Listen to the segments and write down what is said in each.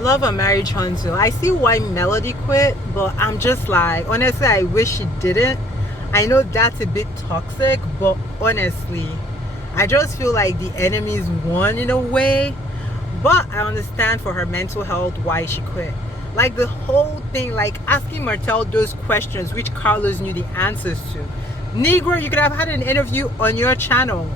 Love a Marriage Huntsville. I see why Melody quit, but I'm just like, honestly, I wish she didn't. I know that's a bit toxic, but honestly, I just feel like the enemies won in a way. But I understand for her mental health why she quit. Like the whole thing, like asking Martell those questions which Carlos knew the answers to. Negro, you could have had an interview on your channel.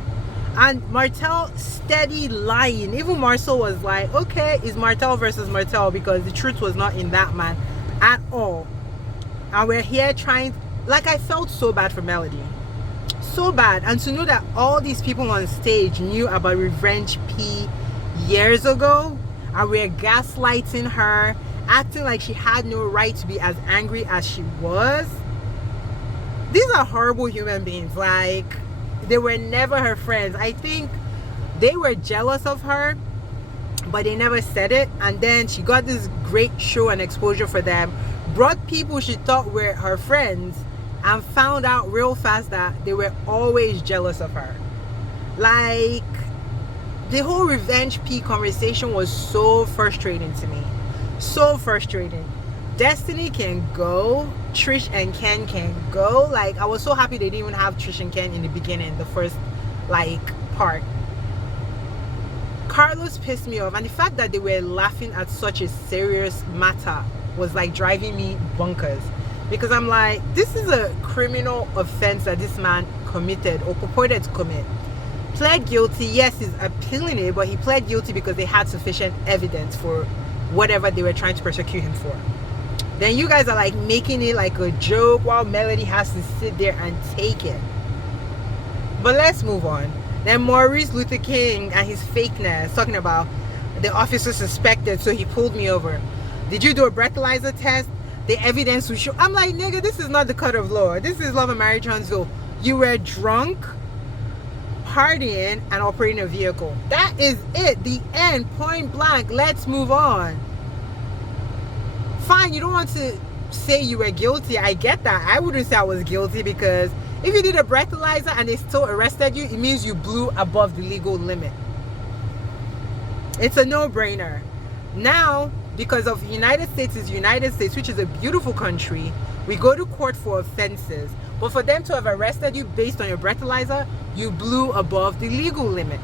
And Martell steady lying. Even Marcel was like, okay, it's Martell versus Martell, because the truth was not in that man at all. And we're here trying, like, I felt so bad for Melody. So bad. And to know that all these people on stage knew about Revenge P years ago, and we're gaslighting her, acting like she had no right to be as angry as she was. These are horrible human beings. Like, they were never her friends. I think they were jealous of her, but they never said it. And then she got this great show and exposure for them, brought people she thought were her friends, and found out real fast that they were always jealous of her. Like, the whole Revenge P conversation was so frustrating to me. So frustrating. Destiny can go, Trish and Ken can go. Like, I was so happy they didn't even have Trish and Ken in the beginning, the first like part. Carlos pissed me off, and the fact that they were laughing at such a serious matter was like driving me bonkers, because I'm like, this is a criminal offense that this man committed or purported to commit. Pled guilty, yes, he's appealing it, but he pled guilty because they had sufficient evidence for whatever they were trying to prosecute him for. Then you guys are like making it like a joke while Melody has to sit there and take it. But let's move on. Then Maurice Luther King and his fakeness, talking about the officer suspected, so he pulled me over. Did you do a breathalyzer test? The evidence will show. I'm like, nigga, this is not the cut of law. This is Love and Marriage Huntsville. You were drunk, partying, and operating a vehicle. That is it. The end. Point blank. Let's move on. Fine, you don't want to say you were guilty. I get that. I wouldn't say I was guilty, because if you did a breathalyzer and they still arrested you, it means you blew above the legal limit. It's a no-brainer. Now, because of United States is United States, which is a beautiful country, we go to court for offenses. But for them to have arrested you based on your breathalyzer, you blew above the legal limit.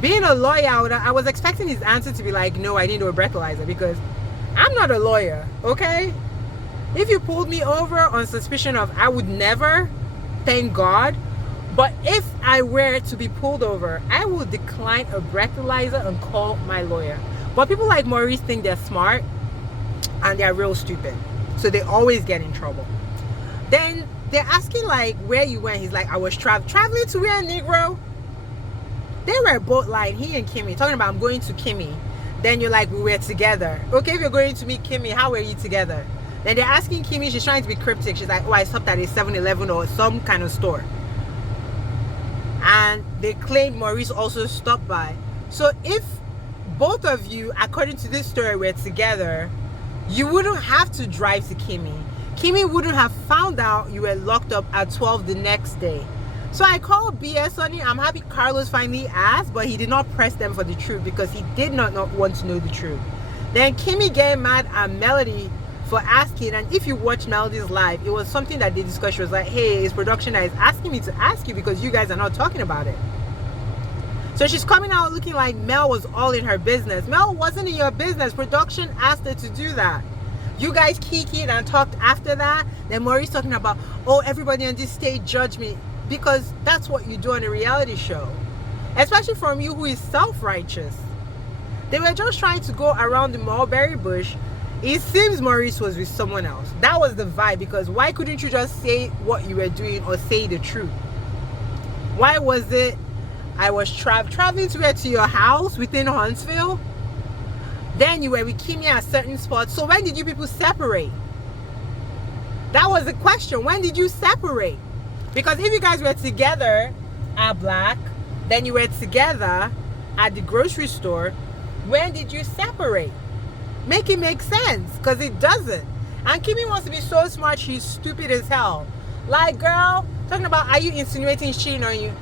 Being a lawyer, I was expecting his answer to be like, no, I didn't do a breathalyzer, because I'm not a lawyer, okay? If you pulled me over on suspicion of, I would never, thank God. But if I were to be pulled over, I would decline a breathalyzer and call my lawyer. But people like Maurice think they're smart, and they're real stupid. So they always get in trouble. Then they're asking like, where you went. He's like, I was traveling to where, Negro? They were both lying, he and Kimmie, talking about, I'm going to Kimmie. Then you're like, we were together. Okay, if you're going to meet Kimmie, how were you together? Then they're asking Kimmie, she's trying to be cryptic. She's like, oh, I stopped at a 7-Eleven or some kind of store. And they claim Maurice also stopped by. So if both of you, according to this story, were together, you wouldn't have to drive to Kimmie. Kimmie wouldn't have found out you were locked up at 12 the next day. So I called BS on it. I'm happy Carlos finally asked, but he did not press them for the truth, because he did not want to know the truth. Then Kimmie getting mad at Melody for asking, and if you watch Melody's live, it was something that they discussed. She was like, hey, it's production that is asking me to ask you because you guys are not talking about it. So she's coming out looking like Mel was all in her business. Mel wasn't in your business. Production asked her to do that. You guys kikied and talked after that. Then Maurice talking about, oh, everybody on this stage judge me. Because that's what you do on a reality show. Especially from you who is self-righteous. They were just trying to go around the mulberry bush. It seems Maurice was with someone else. That was the vibe, because why couldn't you just say what you were doing or say the truth? Why was it I was traveling to your house within Huntsville? Then you were with Kimmie at certain spots. So when did you people separate? That was the question. When did you separate? Because if you guys were together at Black, then you were together at the grocery store, when did you separate? Make it make sense, because it doesn't. And Kimmie wants to be so smart, she's stupid as hell. Like, girl, talking about, are you insinuating he's cheating on you?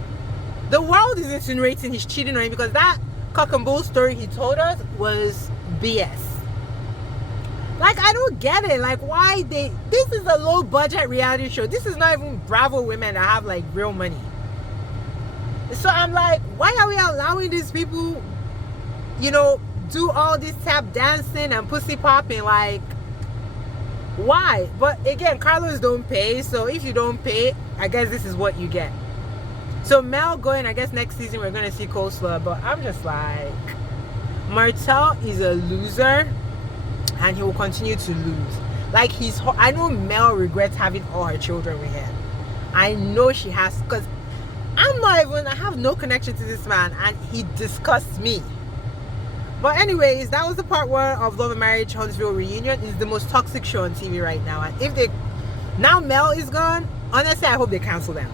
The world is insinuating he's cheating on you, because that cock and bull story he told us was BS. Like, I don't get it. Like, why this is a low budget reality show. This is not even Bravo women that have like real money. So I'm like, why are we allowing these people, you know, do all this tap dancing and pussy popping? Like, why? But again, Carlos don't pay, so if you don't pay, I guess this is what you get. So Mel going, I guess next season we're gonna see Coleslaw, but I'm just like, Martel is a loser and he will continue to lose. Like, I know Mel regrets having all her children with him. I know she has, because I have no connection to this man and he disgusts me. But anyways, that was the part 1 of Love and Marriage Huntsville Reunion. It's the most toxic show on TV right now. And now Mel is gone, honestly, I hope they cancel them.